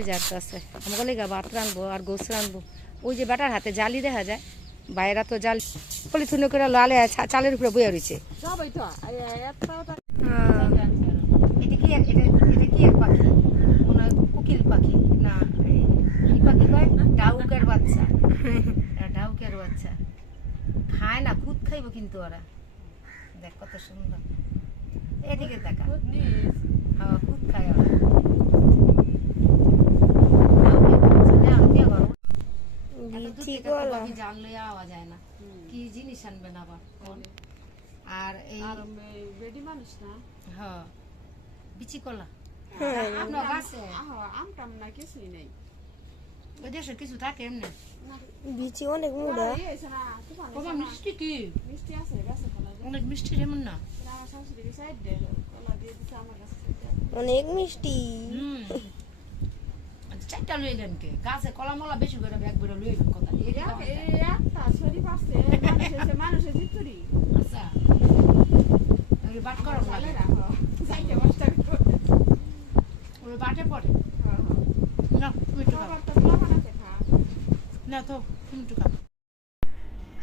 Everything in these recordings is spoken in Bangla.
জাত আছে আমাকে লেগা ভাত রানবো আর গোস রানবো ওই যে বেটার হাতে জালি দেখা যায় বাইরা তো জাল পলিথিন করে লালে চালের উপরে বইয়া রয়েছে সবাই তো এটা কি এক- এটা এটা কি এক পাখি? কোকিল পাখি। না এই পাখি কয়? ডাউকের বাচ্চা। ডাউকের বাচ্চা। খায় না খুদ খাইবো কিন্তু ওরা। দেখ কত সুন্দর। এদিকে দেখা হ্যাঁ খুদ খায় ওরা ডাউকের বাচ্চা, দেখ, দেখ ওরা। এত দূর থেকে পাখি জাল আওয়া যায় না। কি জিনিস আনবেন আবার? আর এই বেডি মানুষ না? হ্যাঁ। বিচি কলা। আপনার গাছে? আহ না কিছুই নেই। ওই দেশে কিছু থাকে এমনি। বিচি অনেক মিষ্টি কি? মিষ্টি আছে গাছে কলা অনেক মিষ্টি এমন না আমার শাশুড়ি সাইড দেয় কলা দিয়ে দিতে আমার কাছে অনেক মিষ্টি। হুম। আচ্ছা, চারটা লইলেন কে? গাছে কলা মলা বেশি করে ব্যাগ বেরো লইলেন কথা আচ্ছা। ওই বাট করো চালে রাখো চাইতে পাঁচটা ওই বাটে পড়ে। না তুমি একটু না তো তুমি একটু খাও।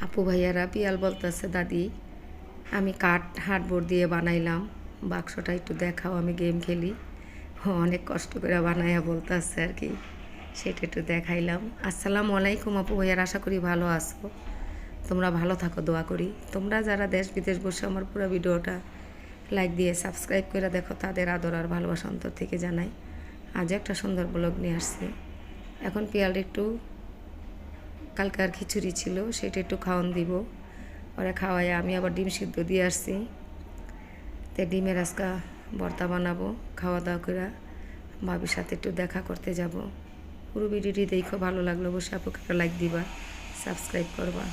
আপু ভাইয়ারা পিয়াল বলতেছে দাদি আমি কাঠ হার্ডবোর্ড দিয়ে বানাইলাম। বাক্সটা একটু দেখাও আমি গেম খেলি। অনেক কষ্ট করে বানাইয়া বলতেছে আর কি। সেটা একটু দেখাইলাম। আসসালামু আলাইকুম আপু ভাইয়ার আশা করি ভালো আছো। তোমরা ভালো থাকো, দোয়া করি। তোমরা যারা দেশ বিদেশ বসে আমার পুরো ভিডিওটা লাইক দিয়ে সাবস্ক্রাইব করে দেখো, তাদের আদর আর ভালোবাসা অন্তর থেকে জানাই। আজ একটা সুন্দর ব্লগ নিয়ে আসছি। এখন পিয়াল একটু, কালকে আর খিচুড়ি ছিল, সেটা একটু খাওয়ান দিব। ওরা খাওয়াই আমি আবার ডিম সিদ্ধ দিয়ে আসছি। তে ডিমের আজকা ভর্তা বানাবো খাওয়া দাওয়া করে ভাবির সাথে একটু দেখা করতে যাব। পুরো ভিডিওটি দেখো ভালো লাগল বসে আপুকে একটা লাইক দিবা সাবস্ক্রাইব করবা।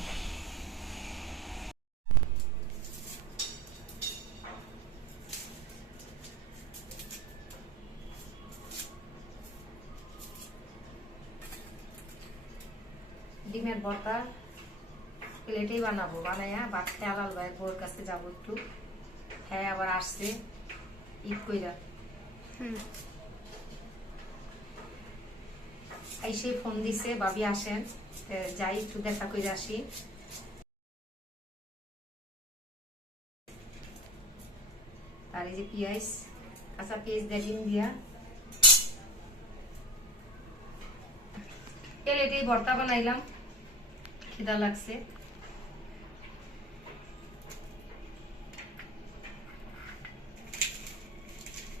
ডিমের ভর্তা প্লেটেই বানাবো বানাইয়া খেয়ে আলাল ভাই বোর কাছে যাব একটু। হ্যাঁ আবার আসছে ঈদ কইরা। এসে ফোন দিছে, ভাবি আসেন যাই, একটু দেখা করে আসি। আর এই যে পেঁয়াজ কাঁচা পেঁয়াজ দিয়ে ডিম দিয়া। প্লেটেই ভর্তা বানাইলাম, খিদা লাগছে।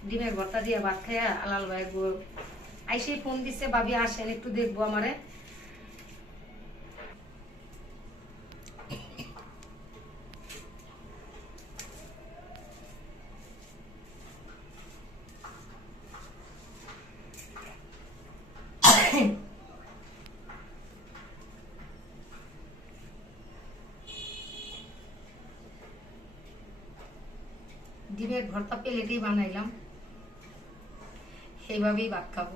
ডিমের ভর্তা দিয়ে ভাত খাইয়া আলাল ভাই গো আইসে ফোন দিছে, ভাবি, আসেন, একটু দেখব আমারে। ডিমের ভর্তা প্লেটেই বানাইলাম। সেইভাবেই ভাত খাব।